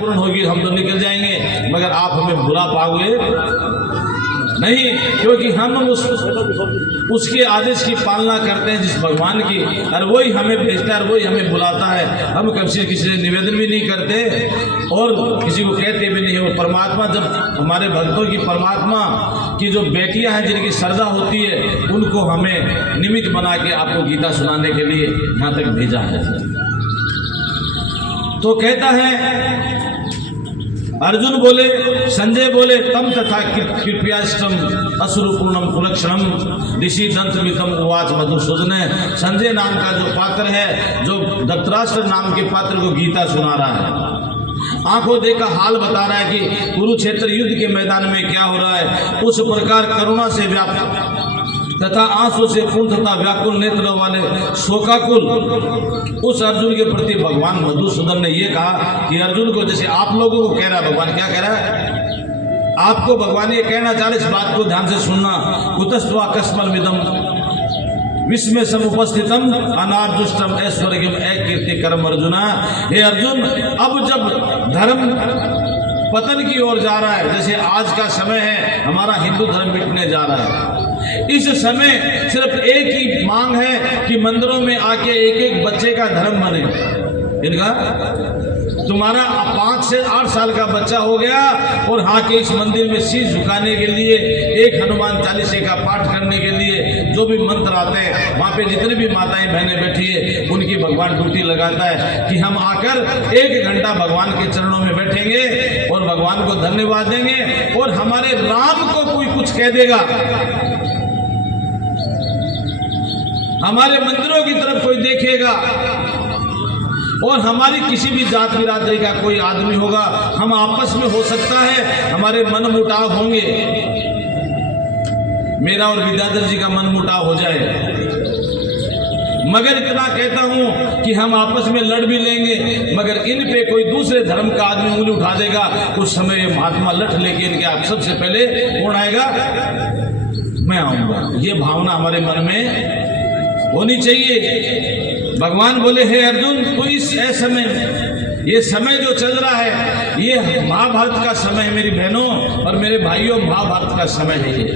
पूर्ण होगी हम तो निकल जाएंगे, मगर आप हमें बुला पाओगे नहीं, क्योंकि हम उसके आदेश की पालना करते हैं जिस भगवान की, और वही हमें भेजता है और वही हमें बुलाता है। हम कभी किसी से निवेदन भी नहीं करते और किसी को कहते भी नहीं। वो परमात्मा जब हमारे भक्तों की, परमात्मा की जो बेटियां हैं जिनकी श्रद्धा होती है, उनको हमें निमित्त बना के आपको गीता सुनाने के लिए यहाँ तक भेजा है। तो कहता है अर्जुन बोले, संजय बोले, तम तथा कृपयाष्टम असुरपूर्णम कुलक्षणम ऋषि दंतमितम उवाच मधुसूदन। संजय नाम का जो पात्र है, जो धृतराष्ट्र नाम के पात्र को गीता सुना रहा है, आंखों देखा हाल बता रहा है कि कुरुक्षेत्र युद्ध के मैदान में क्या हो रहा है। उस प्रकार करुणा से व्याप्त तथा आंसू से पूर्ण तथा व्याकुल नेत्र वाले शोकाकुल उस अर्जुन के प्रति भगवान मधुसूदन ने ये कहा कि अर्जुन को, जैसे आप लोगों को कह रहा है भगवान, क्या कह रहा है आपको भगवान ये कहना चाह रहे, इस बात को ध्यान से सुनना। कुतस्त्वा कस्मलमिदं विस्मय समुपस्थितम अनार्जुष्टम ऐश्वर्यम अकीर्ति कर्म अर्जुना। हे अर्जुन, अब जब धर्म पतन की ओर जा रहा है, जैसे आज का समय है, हमारा हिंदू धर्म मिटने जा रहा है, इस समय सिर्फ एक ही मांग है कि मंदिरों में आके एक एक बच्चे का धर्म बने। इनका तुम्हारा 5 से 8 साल का बच्चा हो गया और हाँ के इस मंदिर में शीश झुकाने के लिए, एक हनुमान चालीसे का पाठ करने के लिए जो भी मंत्र आते हैं, वहाँ पे जितनी भी माताएं बहनें बैठी है उनकी भगवान ड्यूटी लगाता है कि हम आकर 1 घंटा भगवान के चरणों में बैठेंगे और भगवान को धन्यवाद देंगे। और हमारे राम को कोई कुछ कह देगा, हमारे मंदिरों की तरफ कोई देखेगा, और हमारी किसी भी जात बिरादरी का कोई आदमी होगा, हम आपस में हो सकता है हमारे मन मुटाव होंगे, मेरा और विद्याधर जी का मन मुटाव हो जाए, मगर इतना कहता हूं कि हम आपस में लड़ भी लेंगे, मगर इन पे कोई दूसरे धर्म का आदमी उंगली उठा देगा, उस समय महात्मा लठ लेके इनके आप सबसे पहले कौन आएगा, मैं आऊंगा। ये भावना हमारे मन में होनी चाहिए। भगवान बोले, हे अर्जुन, तो इस समय, ये समय जो चल रहा है, ये महाभारत का समय है मेरी बहनों और मेरे भाइयों, महाभारत का समय है ये।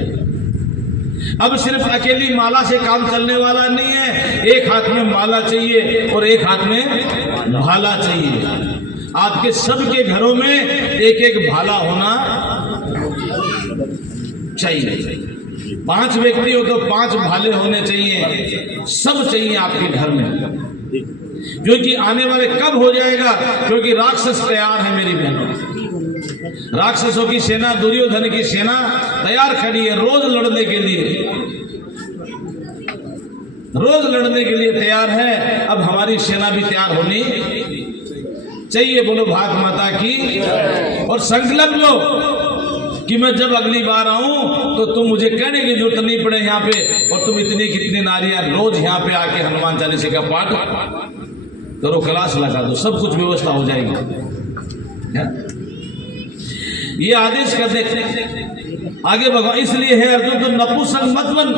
अब सिर्फ अकेली माला से काम चलने वाला नहीं है, एक हाथ में माला चाहिए और एक हाथ में भाला चाहिए। आपके सबके घरों में एक एक भाला होना चाहिए। 5 व्यक्ति हो तो 5 भाले होने चाहिए, सब चाहिए आपके घर में, क्योंकि आने वाले कब हो जाएगा, क्योंकि राक्षस तैयार है मेरी बहनों। राक्षसों की सेना, दुर्योधन की सेना तैयार खड़ी है, रोज लड़ने के लिए, रोज लड़ने के लिए तैयार है। अब हमारी सेना भी तैयार होनी चाहिए। बोलो भारत माता की। और संकल्प लो कि मैं जब अगली बार आऊं तो तुम मुझे कहने की जरूरत नहीं पड़े यहाँ पे, और तुम इतनी कितनी नारियां रोज यहाँ पे आके हनुमान चालीसे का पाठ करो, क्लास लगा दो, सब कुछ व्यवस्था हो जाएगी। ये आदेश कर दे आगे भगवान। इसलिए है अर्जुन, तुम नपुंसक मत बन,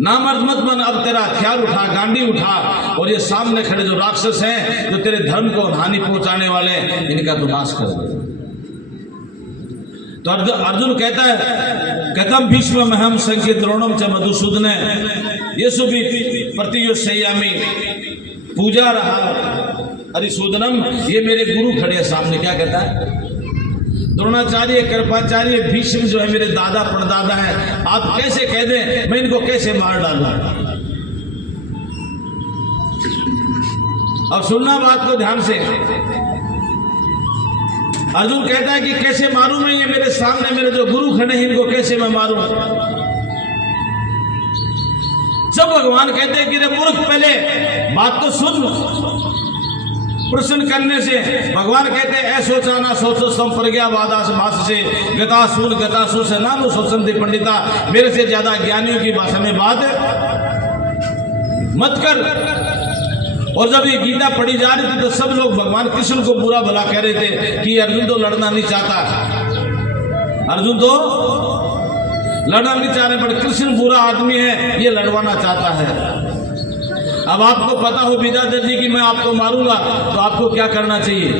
नामर्द मत बन, अब तेरा हथियार उठा, गांडी उठा, और ये सामने खड़े जो राक्षस हैं, जो तेरे धर्म को हानि पहुंचाने वाले हैं, इनका तो नाश कर दे। तो अर्जुन कहता है, कथम भीष्म महम संख्य द्रोणम च मधुसूदन येषु भी प्रतियोत्सयामि पूजा रहा हरिसूदनम। ये मेरे गुरु खड़े सामने, क्या कहता है, द्रोणाचार्य, कृपाचार्य, भीष्म जो है मेरे दादा परदादा है, आप कैसे कह दें, मैं इनको कैसे मार डालूं। अब सुनना बात को ध्यान से। अर्जुन कहता है कि कैसे मारूं मैं, ये मेरे सामने मेरे जो गुरु खड़े हैं, इनको कैसे मैं मारूं। जब भगवान कहते हैं कि रे मूर्ख, पहले बात तो सुन। प्रश्न करने से भगवान कहते हैं, ऐसोचा ना सोचो संप्रज्ञावादास भाष से गतासूर से नानु सोचंती पंडिता। मेरे से ज्यादा ज्ञानियों की भाषा में बात मत कर। और जब ये गीता पढ़ी जा रही थी तो सब लोग भगवान कृष्ण को बुरा भला कह रहे थे कि अर्जुन तो लड़ना नहीं चाहता, अर्जुन तो लड़ना नहीं चाह रहे, पर कृष्ण बुरा आदमी है, ये लड़वाना चाहता है। अब आपको पता हो विद्याधर जी कि मैं आपको मारूंगा, तो आपको क्या करना चाहिए,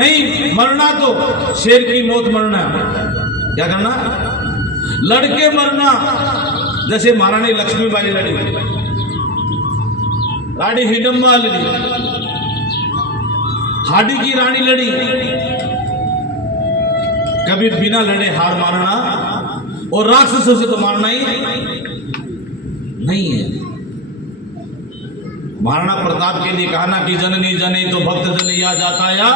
नहीं मरना तो शेर की मौत मरना, क्या करना, लड़के मरना। जैसे महारानी लक्ष्मीबाई लड़ी, रानी हिडम्बा लड़ी, हाडी की रानी लड़ी। कभी बिना लड़े हार मारना, और राक्षसों से तो मारना ही नहीं है। महाराणा प्रताप के लिए कहा ना कि जननी जने तो भक्त जन या जाता या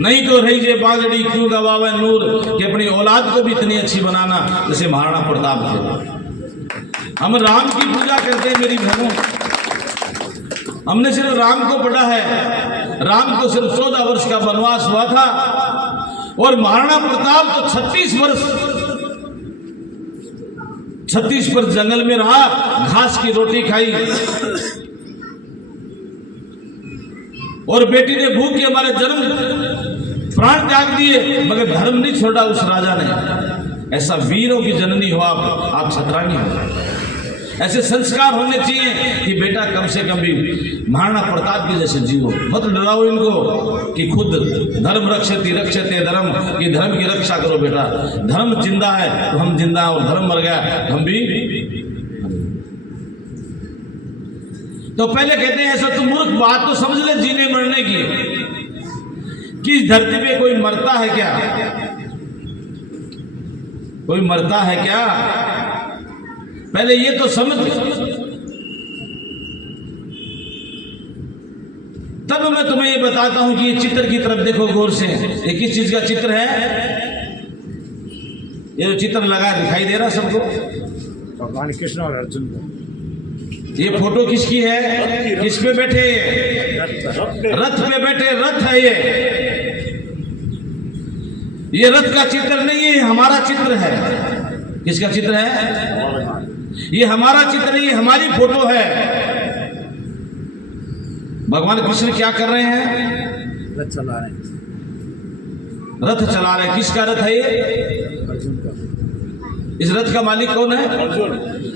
नहीं तो रही जे बागड़ी क्यों गवावे नूर, कि अपनी औलाद को भी इतनी अच्छी बनाना जैसे महाराणा प्रताप थे। हम राम की पूजा करते हैं मेरी बहनों, हमने सिर्फ राम को पढ़ा है। राम को सिर्फ 14 वर्ष का वनवास हुआ था, और महाराणा प्रताप तो 36 वर्ष जंगल में रहा, घास की रोटी खाई, और बेटी ने भूख के हमारे जन्म प्राण त्याग दिए, मगर धर्म नहीं छोड़ा उस राजा ने। ऐसा वीरों की जननी हो आप छतरानी हो। ऐसे संस्कार होने चाहिए कि बेटा कम से कम भी महाराणा प्रताप के जैसे जीवो, मत डराओ इनको कि खुद धर्म रक्षते धर्म, कि धर्म की रक्षा करो बेटा। धर्म जिंदा है तो हम जिंदा हैं, और धर्म मर गया तो हम भी। तो पहले कहते हैं ऐसा तो मूर्ख बात तो समझ ले जीने मरने की, कि इस धरती पे कोई मरता है क्या? कोई मरता है क्या? पहले ये तो समझ, तब मैं तुम्हें ये बताता हूं कि ये चित्र की तरफ देखो गौर से। ये किस चीज का चित्र है? ये जो चित्र लगा दिखाई दे रहा सबको, भगवान कृष्ण और अर्जुन का। ये फोटो किसकी है? किस पे बैठे? रथ पे बैठे, रथ है ये रथ का चित्र नहीं है, हमारा चित्र है। किसका चित्र है? ये हमारा चित्र नहीं, ये हमारी फोटो है। भगवान कृष्ण क्या कर रहे हैं? रथ चला रहे हैं। रथ चला रहे हैं। किसका रथ है ये? अर्जुन का। इस रथ का मालिक कौन है? अर्जुन।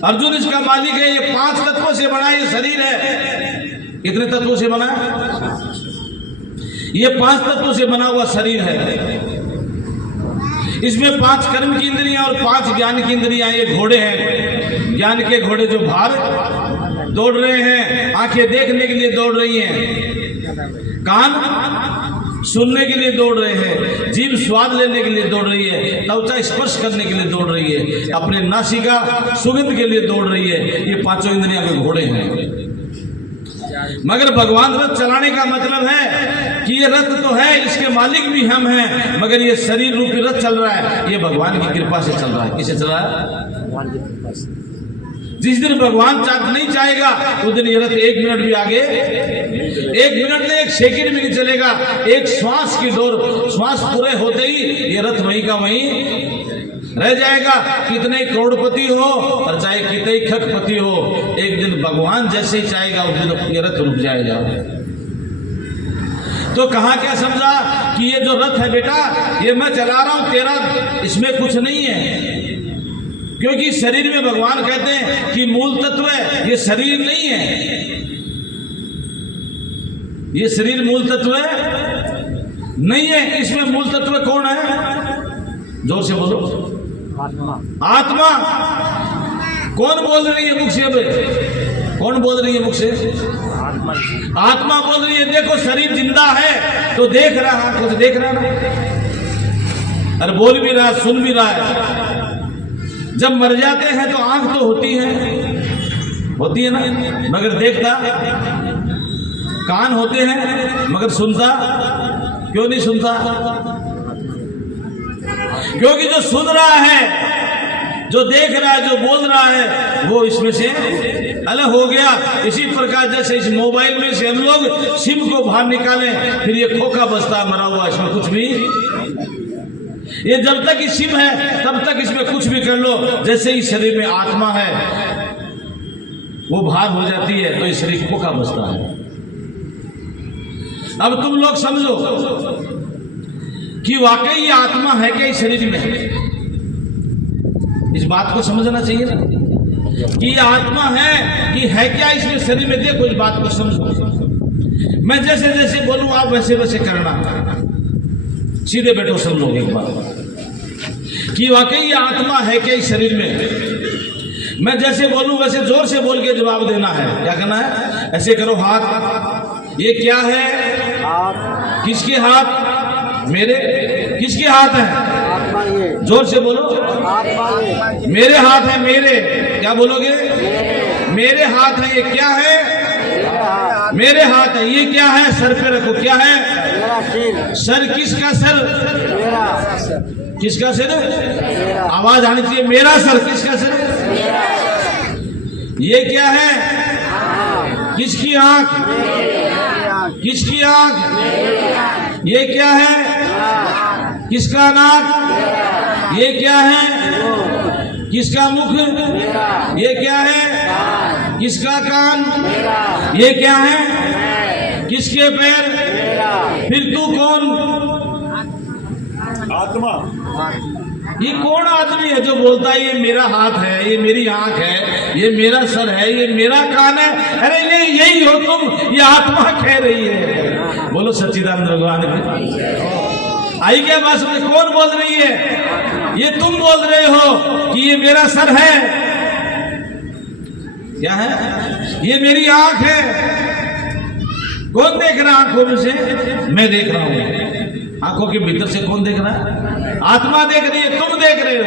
अर्जुन इसका मालिक है। ये 5 तत्वों से बना ये शरीर है। कितने तत्वों से बना है? ये 5 तत्वों से बना हुआ शरीर है। इसमें 5 कर्म की इंद्रियां और 5 ज्ञान की इंद्रियां। ये घोड़े हैं, ज्ञान के घोड़े जो बाहर दौड़ रहे हैं। आंखें देखने के लिए दौड़ रही हैं, कान सुनने के लिए दौड़ रहे हैं, जीभ स्वाद लेने के लिए दौड़ रही है, त्वचा स्पर्श करने के लिए दौड़ रही है, अपने नासिका सुगंध के लिए दौड़ रही है। ये 5 इंद्रियां के घोड़े हैं। मगर भगवान रथ चलाने का मतलब है कि ये रथ तो है, इसके मालिक भी हम हैं, मगर ये शरीर रूपी रथ चल रहा है, ये भगवान की कृपा से चल रहा है। किससे चल रहा है? भगवान की कृपा से। जिस दिन भगवान नहीं चाहेगा उस दिन ये रथ 1 मिनट भी आगे, 1 मिनट में 1 सेकंड भी नहीं चलेगा। एक श्वास की डोर, श्वास पूरे होते ही ये रथ वहीं का वहीं रह जाएगा। कितने करोड़पति हो और चाहे कितने खटपति हो, एक दिन भगवान जैसे ही चाहेगा उस दिन ये रथ रुक जाएगा। तो कहा क्या समझा कि ये जो रथ है बेटा, ये मैं चला रहा हूं तेरा, इसमें कुछ नहीं है। क्योंकि शरीर में भगवान कहते हैं कि मूल तत्व है, ये शरीर नहीं है। ये शरीर मूल तत्व है नहीं है। इसमें मूल तत्व कौन है? जोर से बोलो। आत्मा। आत्मा। कौन बोल रही है मुख से? अब कौन बोल रही है मुख से? आत्मा। आत्मा बोल रही है। देखो शरीर जिंदा है तो देख रहा है, कुछ देख रहा है, अरे बोल भी रहा है, सुन भी रहा है। जब मर जाते हैं तो आंख तो होती है ना, मगर देखता। कान होते हैं मगर सुनता क्यों नहीं सुनता? क्योंकि जो सुन रहा है, जो देख रहा है, जो बोल रहा है, वो इसमें से अलग हो गया। इसी प्रकार जैसे इस मोबाइल में से हम लोग सिम को बाहर निकालें, फिर ये खोखा बजता है मरा हुआ, इसमें कुछ भी। ये जब तक इस सिम है तब तक इसमें कुछ भी कर लो। जैसे ही शरीर में आत्मा है वो बाहर हो जाती है तो ये शरीर खोखा बजता है। अब तुम लोग समझो कि वाकई ये आत्मा है क्या इस शरीर में? इस बात को समझना चाहिए ना कि ये आत्मा है कि है क्या इसमें शरीर में। देखो इस बात को समझो। मैं जैसे जैसे बोलूं आप वैसे वैसे करना। सीधे बैठो सब लोग एक बार, कि वाकई ये आत्मा है क्या इस शरीर में। मैं जैसे बोलूं वैसे जोर से बोल के जवाब देना है। क्या करना है? ऐसे करो हाथ। ये क्या है? हाथ। किसके हाथ? मेरे। किसके हाथ है? आत्मा ये। जोर से बोलो। आत्मा ये। मेरे हाथ है। मेरे। क्या बोलोगे? मेरे हाथ है। ये क्या है? मेरे हाथ है। ये क्या है? सर पे रखो। क्या है? मेरा सिर। सर किसका सर? मेरा। किसका सर? आवाज आनी चाहिए। मेरा सर। किसका सर? ये क्या है? किसकी आंख? किसकी आंख? ये क्या है? किसका नाक? ये क्या है? किसका मुख? ये क्या है? किसका कान? ये क्या है? किसके पैर? फिर तू कौन? आत्मा। ये कौन आदमी है जो बोलता है ये मेरा हाथ है, ये मेरी आंख है, ये मेरा सर है, ये मेरा कान है? अरे ये यही हो तुम। ये आत्मा कह रही है। बोलो सच्चिदानंद भगवान की। आई क्या बात समझ? कौन बोल रही है? ये तुम बोल रहे हो कि ये मेरा सर है। क्या है? ये मेरी आंख है। कौन देख रहा है आंखों में से? मैं देख रहा हूं। आंखों के भीतर से कौन देख रहा है? आत्मा देख रही है। तुम देख रहे हो।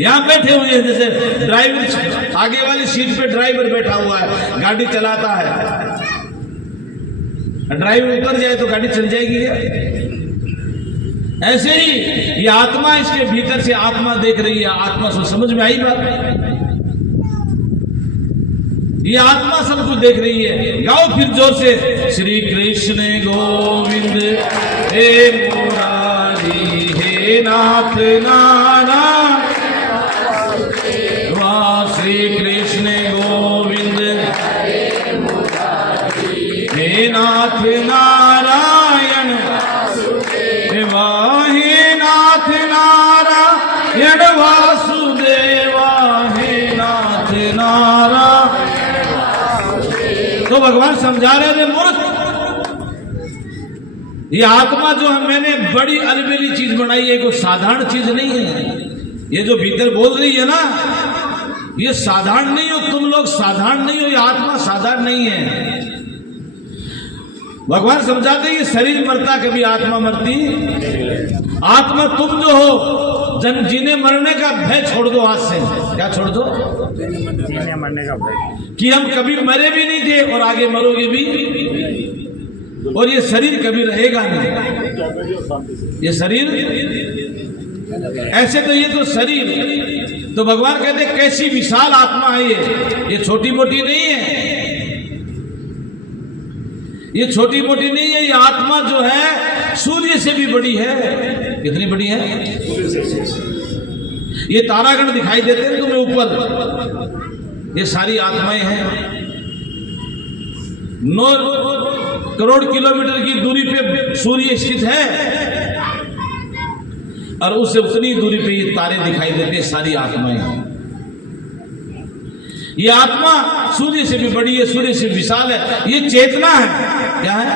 यहां बैठे हुए हैं, जैसे ड्राइवर आगे वाली सीट पे ड्राइवर बैठा हुआ है, गाड़ी चलाता है। ड्राइवर उतर जाए तो गाड़ी चल जाएगी क्या? ऐसे ही ये आत्मा, इसके भीतर से आत्मा देख रही है। आत्मा से समझ में आई बात? ये आत्मा सब कुछ देख रही है। गाओ फिर जोर से। श्री कृष्ण गोविंद हे मुरारी हे नाथ नारायण। श्री कृष्ण गोविंद हे नाथ नारायण। हे नाथ नारायण वासुदेवा। हे नाथ नारायण। तो भगवान समझा रहे थे, मूर्ख, ये आत्मा जो है मैंने बड़ी अलबेली चीज बनाई है, कोई साधारण चीज नहीं है। ये जो भीतर बोल रही है ना, ये साधारण नहीं हो। तुम लोग साधारण नहीं हो। ये आत्मा साधारण नहीं है। भगवान समझाते ये शरीर मरता, कभी आत्मा मरती। आत्मा तुम जो हो, जीने मरने का भय छोड़ दो आज से। क्या छोड़ दो? जीने मरने का भय। कि हम कभी मरे भी नहीं थे और आगे मरोगे भी, और ये शरीर कभी रहेगा नहीं। ये शरीर ऐसे तो, ये तो शरीर तो भगवान कहते कैसी विशाल आत्मा है ये छोटी मोटी नहीं है। ये छोटी मोटी नहीं है। ये आत्मा जो है सूर्य से भी बड़ी है। कितनी बड़ी है? ये तारागण दिखाई देते हैं तुम्हें ऊपर, ये सारी आत्माएं हैं। 9 करोड़ किलोमीटर की दूरी पे सूर्य स्थित है, और उससे उतनी दूरी पे ये तारे दिखाई देते हैं। सारी आत्माएं हैं। ये आत्मा सूर्य से भी बड़ी है, सूर्य से विशाल है। ये चेतना है। क्या है?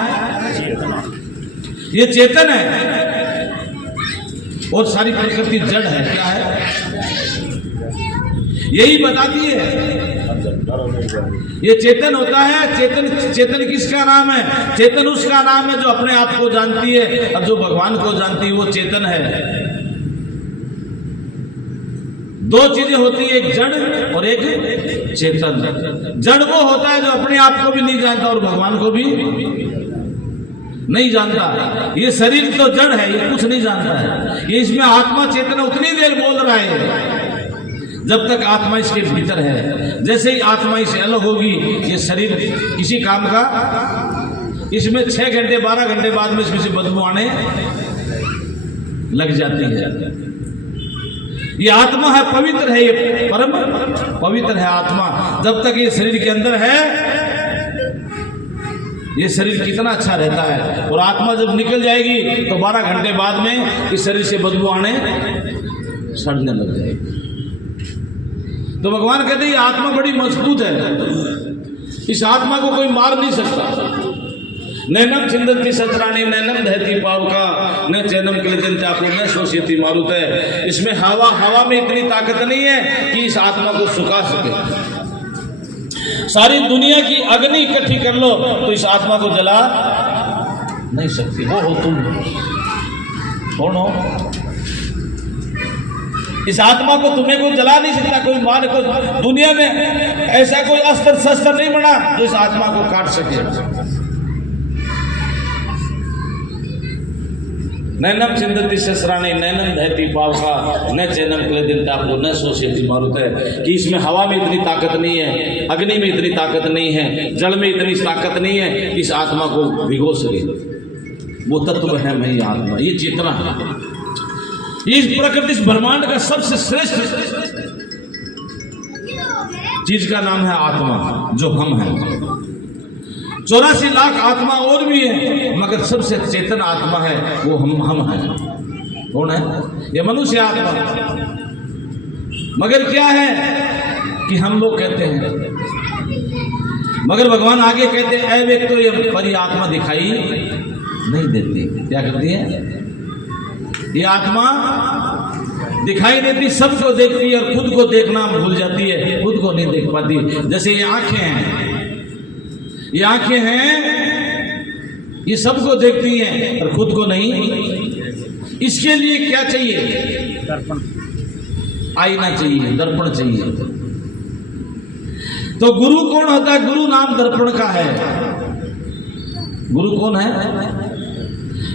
ये चेतन है, और सारी प्रकृति जड़ है। क्या है? यही बताती है। ये चेतन होता है। चेतन किसका नाम है? चेतन उसका नाम है जो अपने आप को जानती है, और जो भगवान को जानती है वो चेतन है। दो चीजें होती है, एक जड़ और एक चेतन। जड़ वो होता है जो अपने आप को भी नहीं जानता और भगवान को भी नहीं जानता। ये शरीर तो जड़ है, ये कुछ नहीं जानता है। ये इसमें आत्मा चेतना उतनी देर बोल रहा है जब तक आत्मा इसके भीतर है। जैसे ही आत्मा इससे अलग होगी, ये शरीर किसी काम का, इसमें 6 घंटे 12 घंटे बाद में इसमें से बदबू आने लग जाती है। ये आत्मा है, पवित्र है, ये परम पवित्र है आत्मा। जब तक ये शरीर के अंदर है, ये शरीर कितना अच्छा रहता है। और आत्मा जब निकल जाएगी तो 12 घंटे बाद में इस शरीर से बदबू आने सड़ने लग जाएगी। तो भगवान कहते हैं ये आत्मा बड़ी मजबूत है। इस आत्मा को कोई मार नहीं सकता। नैनम छिंदती सचराणी नैनम दहती पावका न चैनम क्लेदंते आपको न शोषयति मारुत है। इसमें हवा में इतनी ताकत नहीं है कि इस आत्मा को सुखा सके। सारी दुनिया की अग्नि इकट्ठी कर लो तो इस आत्मा को जला नहीं सकती। वो हो तुम, कौन हो? इस आत्मा को तुम्हें को जला नहीं सकता कोई। मान को दुनिया में ऐसा कोई अस्त्र शस्त्र नहीं बना जो इस आत्मा को काट सके। नैनम छिंदती ससराणी नैनम दहती पावका न चैनम क्लेदंते आपको न शोषयति मारुत है कि इसमें हवा में इतनी ताकत नहीं है, अग्नि में इतनी ताकत नहीं है, जल में इतनी ताकत नहीं है कि इस आत्मा को भिगो सके। वो तत्व है मैं ये आत्मा, ये चेतना है। इस प्रकृति इस ब्रह्मांड का सबसे श्रेष्ठ चीज का नाम है आत्मा, जो हम हैं। 84 लाख आत्मा और भी है, मगर सबसे चेतन आत्मा है वो हम हैं। कौन है? ये मनुष्य आत्मा। मगर क्या है कि हम लोग कहते हैं, मगर भगवान आगे कहते हैं ऐ व्यक्ति तो ये परी आत्मा दिखाई नहीं देती। क्या करती है ये आत्मा? दिखाई देती, सबको देखती है और खुद को देखना भूल जाती है, खुद को नहीं देख पाती। जैसे ये आंखें हैं, ये आंखें हैं, ये सबको देखती हैं और खुद को नहीं। इसके लिए क्या चाहिए? दर्पण, आईना चाहिए, दर्पण चाहिए। तो गुरु कौन होता है? गुरु नाम दर्पण का है। गुरु कौन है?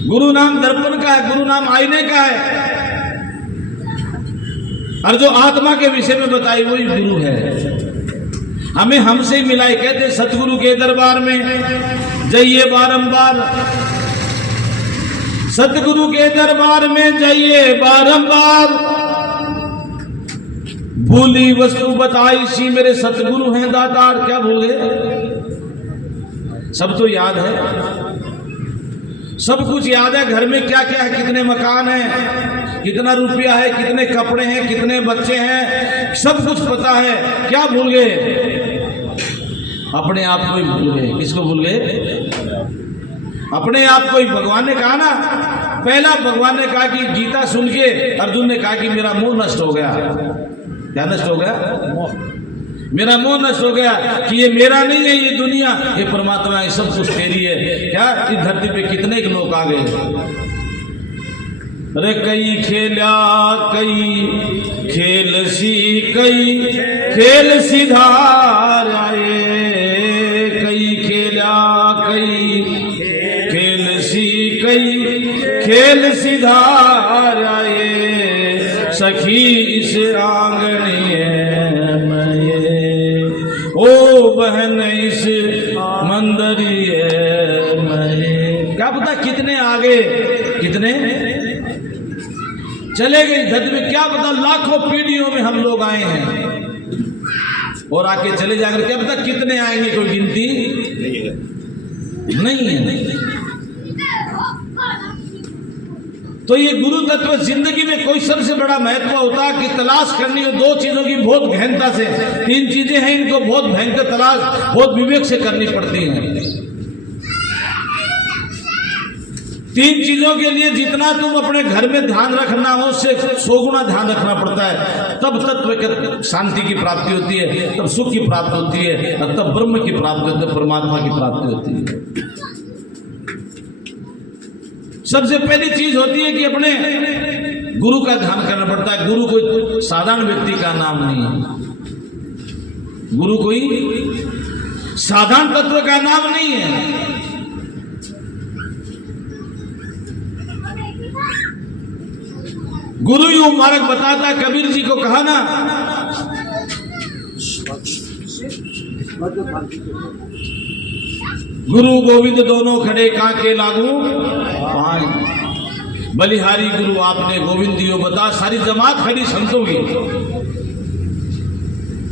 गुरु नाम दर्पण का है, गुरु नाम आईने का है। और जो आत्मा के विषय में बताई वही गुरु है। हमें हमसे मिलाई। कहते सतगुरु के दरबार में जाइए बारंबार, सतगुरु के दरबार में जाइए बारंबार, भूली वस्तु बताई सी मेरे सतगुरु हैं दातार। क्या भूल गए? सब तो याद है, सब कुछ याद है। घर में क्या क्या है, कितने मकान हैं, कितना रुपया है, कितने कपड़े हैं, कितने बच्चे हैं, सब कुछ पता है। क्या भूल गए? अपने आप को ही भूल गए। किसको भूल गए? अपने आप को ही। भगवान ने कहा ना, पहला भगवान ने कहा कि गीता सुन के अर्जुन ने कहा कि मेरा मोह नष्ट हो गया। क्या नष्ट हो गया? मेरा मोह नष्ट हो गया कि ये मेरा नहीं है, ये दुनिया, ये परमात्मा है, सब कुछ तेरी है। क्या इस धरती पे कितने के लोग आ गए? अरे कई खेला कई खेल सी कई खेल सिधार आए, कई खेला कई खेल सी कई खेल सिधार आए, सखी इस आंगने में ओ बहन इस मंदिर में। क्या पता कितने आगे, कितने चले गए धरती में। क्या पता लाखों पीढ़ियों में हम लोग आए हैं और आके चले जाकर क्या पता कितने आएंगे, कोई गिनती नहीं है। तो ये गुरु तत्व जिंदगी में कोई सबसे बड़ा महत्व होता है कि तलाश करनी हो दो चीजों की बहुत गहनता से। 3 चीजें हैं, इनको बहुत भयंकर तलाश बहुत विवेक से करनी पड़ती हैं। 3 चीजों के लिए जितना तुम अपने घर में ध्यान रखना हो उससे 100 गुना ध्यान रखना पड़ता है। तब तत्व शांति की प्राप्ति होती है, तब सुख की प्राप्ति होती है, और तब ब्रह्म की प्राप्ति होती है, परमात्मा की प्राप्ति होती है। सबसे पहली चीज होती है कि अपने गुरु का ध्यान करना पड़ता है। गुरु कोई साधारण व्यक्ति का नाम नहीं है, गुरु कोई साधारण तत्व का नाम नहीं है। गुरु यूं मार्ग बताता है। कबीर जी को कहा ना, गुरु गोविंद दोनों खड़े काके लागू पाए, बलिहारी गुरु आपने गोविंद दियो बता। सारी जमात खड़ी संतों की,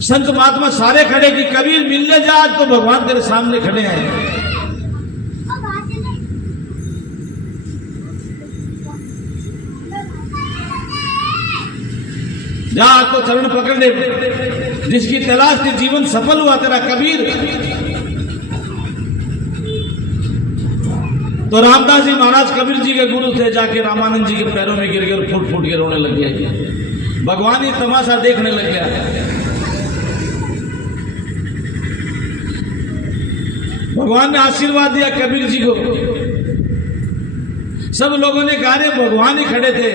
संत महात्मा सारे खड़े कि कबीर मिलने जा तो भगवान तेरे सामने खड़े हैं। जा तो चरण पकड़ ले, जिसकी तलाश थी जीवन सफल हुआ तेरा कबीर। तो रामदास जी महाराज कबीर जी के गुरु थे, जाके रामानंद जी के पैरों में गिर गए, फूट फूट के रोने लग गए। भगवान ही तमाशा देखने लग गया। भगवान ने आशीर्वाद दिया कबीर जी को। सब लोगों ने कहा भगवान ही खड़े थे।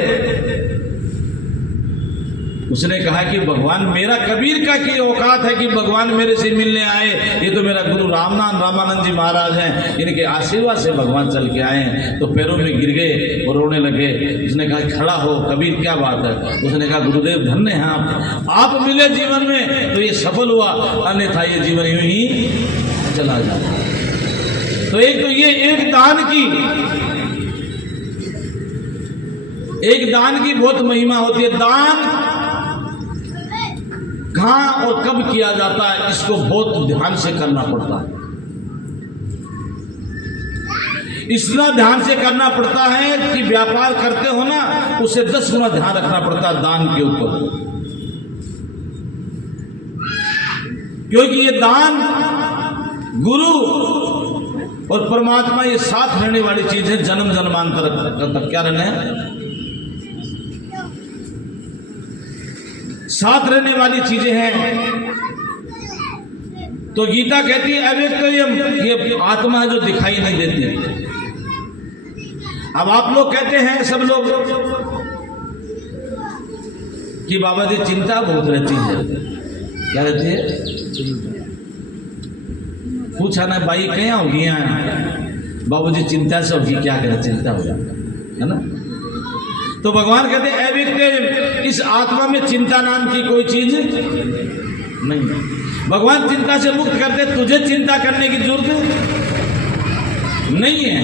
उसने कहा कि भगवान मेरा कबीर का की औकात है कि भगवान मेरे से मिलने आए, ये तो मेरा गुरु रामानंद जी महाराज हैं, इनके आशीर्वाद से भगवान चल के आए हैं। तो पैरों में गिर गए और रोने लगे। उसने कहा खड़ा हो कबीर, क्या बात है? उसने कहा गुरुदेव धन्य हैं आप मिले जीवन में तो ये सफल हुआ, अन्यथा ये जीवन यूं ही चला जाता। तो ये एक दान की बहुत महिमा होती है। दान कहाँ और कब किया जाता है, इसको बहुत ध्यान से करना पड़ता है। इतना ध्यान से करना पड़ता है कि व्यापार करते हो ना, उसे 10 गुना ध्यान रखना पड़ता है दान के ऊपर। क्योंकि ये दान गुरु और परमात्मा ये साथ रहने वाली चीज है, जन्म जन्मांतर तक। क्या रहने हैं? साथ रहने वाली चीजें हैं। तो गीता कहती है अब एक तो ये आत्मा है जो दिखाई नहीं देती। अब आप लोग कहते हैं सब लोग कि बाबा जी चिंता बहुत रहती है। क्या रहती है? पूछा ना भाई क्या हो गया? बाबू जी चिंता से होगी, क्या करें, चिंता हो जाता है ना। तो भगवान कहते हैं अव्यक्त, इस आत्मा में चिंता नाम की कोई चीज नहीं। भगवान चिंता से मुक्त करते, तुझे चिंता करने की जरूरत नहीं है।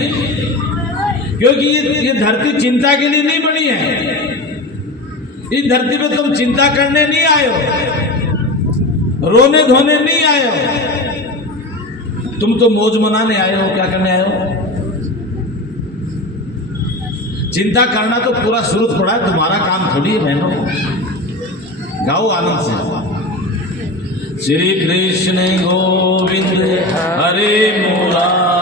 क्योंकि ये धरती चिंता के लिए नहीं बनी है। इस धरती पे तुम चिंता करने नहीं आए हो, रोने धोने नहीं आए हो, तुम तो मौज मनाने आए हो। क्या करने आए हो? चिंता करना तो पूरा सूरत पड़ा है, तुम्हारा काम थोड़ी है बहनों। गाओ आनंद से। श्री कृष्ण गोविंद हरे मुरारी।